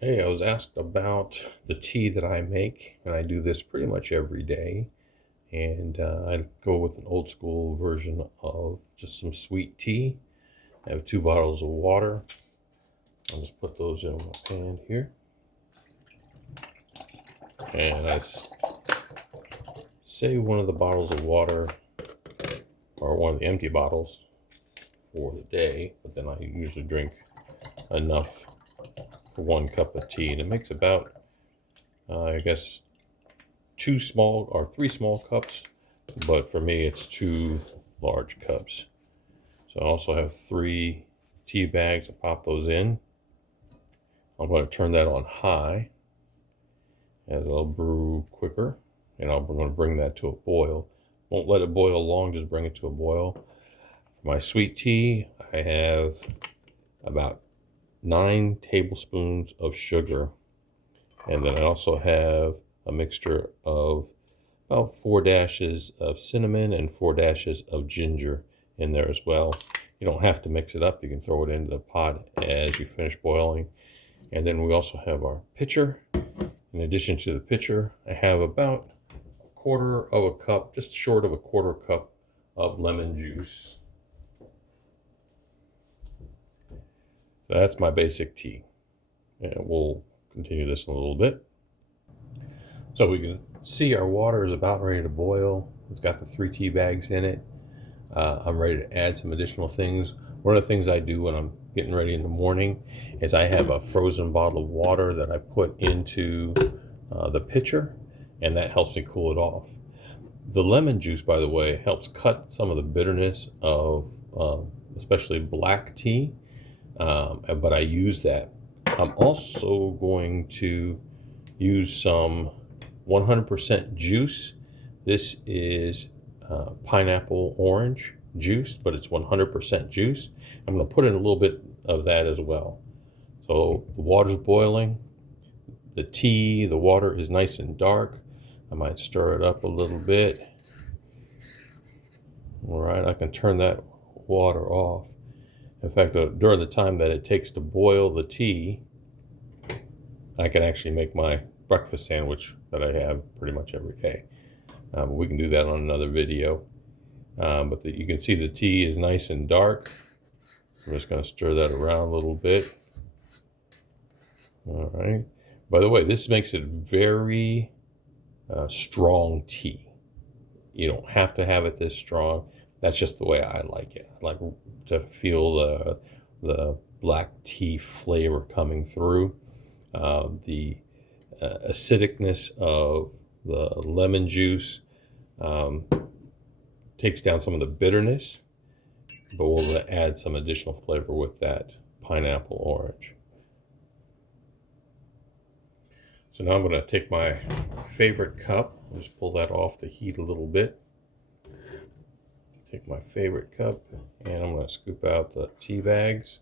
Hey, I was asked about the tea that I make, and I do this pretty much every day. And I go with an old school version of just some sweet tea. I have 2 bottles of water. I'll just put those in my pan here. And save one of the bottles of water, or one of the empty bottles, for the day. But then I usually drink enough for 1 cup of tea. And it makes about, I guess, 3 small cups, but for me it's 2 large cups. So I also have 3 tea bags. I pop those in. I'm going to turn that on high as it'll brew quicker, and I'm going to bring that to a boil. Won't let it boil long, just bring it to a boil. For my sweet tea, I have about 9 tablespoons of sugar, and then I also have a mixture of about 4 dashes of cinnamon and 4 dashes of ginger in there as well. You don't have to mix it up. You can throw it into the pot as you finish boiling. And then we also have our pitcher. In addition to the pitcher, I have about 1/4 cup, just short of 1/4 cup of lemon juice. So that's my basic tea. And we'll continue this in a little bit. So we can see our water is about ready to boil. It's got the 3 tea bags in it. I'm ready to add some additional things. One of the things I do when I'm getting ready in the morning is I have a frozen bottle of water that I put into the pitcher, and that helps me cool it off. The lemon juice, by the way, helps cut some of the bitterness of especially black tea, but I use that. I'm also going to use some 100% juice. This is pineapple orange juice, but it's 100% juice. I'm going to put in a little bit of that as well. So the water's boiling. The water is nice and dark. I might stir it up a little bit. All right, I can turn that water off. In fact, during the time that it takes to boil the tea, I can actually make my breakfast sandwich that I have pretty much every day. But we can do that on another video. But you can see the tea is nice and dark. I'm just going to stir that around a little bit. All right. By the way, this makes it very strong tea. You don't have to have it this strong. That's just the way I like it. I like to feel the black tea flavor coming through. The acidicness of the lemon juice takes down some of the bitterness, but we'll add some additional flavor with that pineapple orange. So now I'm going to take my favorite cup, just pull that off the heat a little bit. Take my favorite cup, and I'm going to scoop out the tea bags.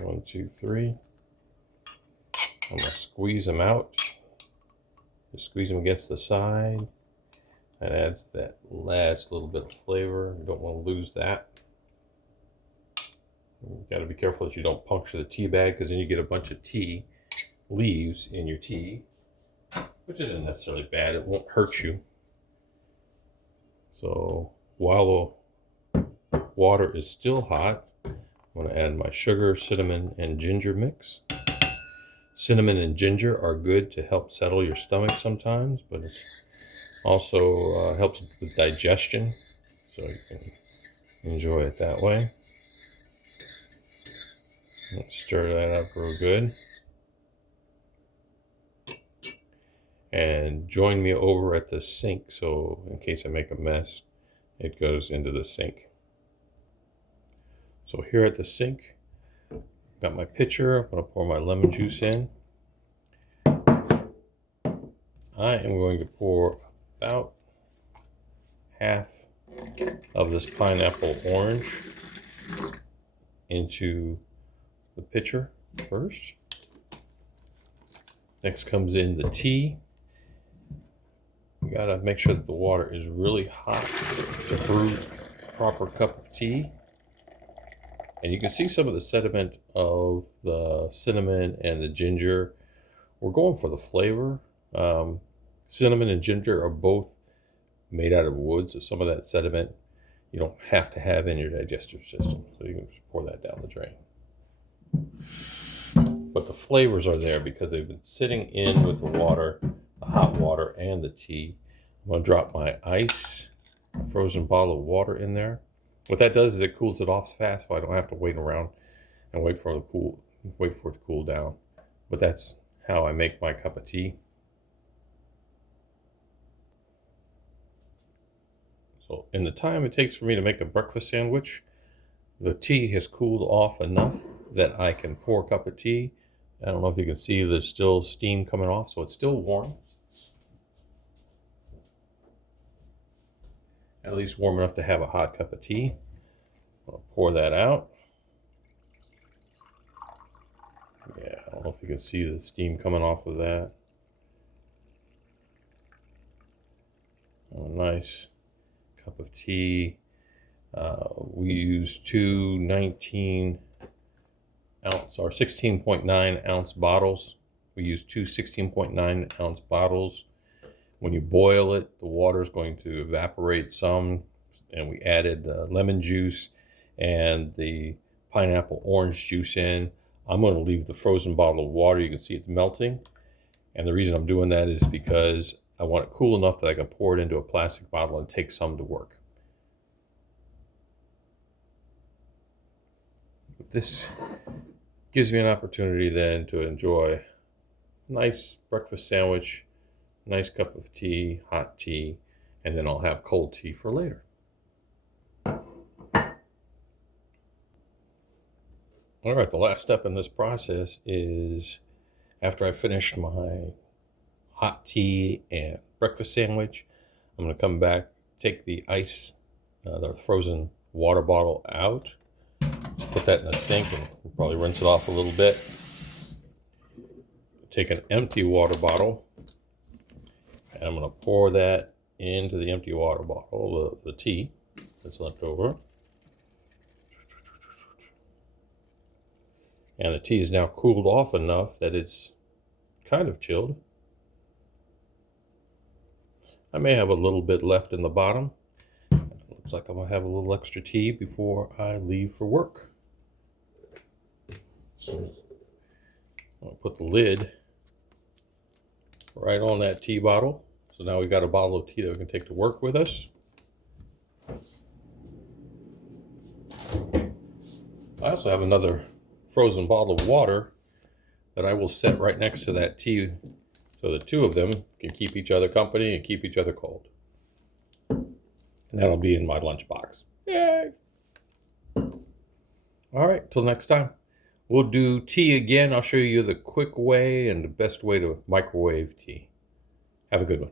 1, 2, 3. I'm going to squeeze them out. Just squeeze them against the side. That adds that last little bit of flavor. You don't want to lose that. You've got to be careful that you don't puncture the tea bag, because then you get a bunch of tea leaves in your tea, which isn't necessarily bad. It won't hurt you. So while the water is still hot, I'm going to add my sugar, cinnamon, and ginger mix. Cinnamon and ginger are good to help settle your stomach sometimes, but it also helps with digestion, so you can enjoy it that way. Let's stir that up real good. And join me over at the sink, so in case I make a mess, it goes into the sink. So here at the sink, got my pitcher. I'm going to pour my lemon juice in. I am going to pour about half of this pineapple orange into the pitcher first. Next comes in the tea. You gotta make sure that the water is really hot to brew a proper cup of tea. And you can see some of the sediment of the cinnamon and the ginger. We're going for the flavor. Cinnamon and ginger are both made out of wood, so some of that sediment you don't have to have in your digestive system. So you can just pour that down the drain. But the flavors are there because they've been sitting in with the water, the hot water, and the tea. I'm going to drop my ice, frozen bottle of water in there. What that does is it cools it off fast, so I don't have to wait around and wait for it to cool down. But that's how I make my cup of tea. So in the time it takes for me to make a breakfast sandwich, the tea has cooled off enough that I can pour a cup of tea. I don't know if you can see there's still steam coming off, so it's still warm. At least warm enough to have a hot cup of tea. I'll pour that out. Yeah, I don't know if you can see the steam coming off of that. Oh, nice cup of tea. We use two 19 ounce or 16.9 ounce bottles. We use two 16.9 ounce bottles. When you boil it, the water is going to evaporate some, and we added lemon juice and the pineapple orange juice in. I'm going to leave the frozen bottle of water. You can see it's melting. And the reason I'm doing that is because I want it cool enough that I can pour it into a plastic bottle and take some to work. But this gives me an opportunity then to enjoy a nice breakfast sandwich, nice cup of tea, hot tea, and then I'll have cold tea for later. All right, the last step in this process is after I finished my hot tea and breakfast sandwich, I'm going to come back, take the ice, the frozen water bottle out, just put that in the sink and we'll probably rinse it off a little bit. Take an empty water bottle and I'm going to pour that into the empty water bottle, the tea that's left over. And the tea is now cooled off enough that it's kind of chilled. I may have a little bit left in the bottom. Looks like I'm going to have a little extra tea before I leave for work. I'll put the lid right on that tea bottle. So now we've got a bottle of tea that we can take to work with us. I also have another frozen bottle of water that I will set right next to that tea so the two of them can keep each other company and keep each other cold. And that'll be in my lunchbox. Yay! All right, till next time. We'll do tea again. I'll show you the quick way and the best way to microwave tea. Have a good one.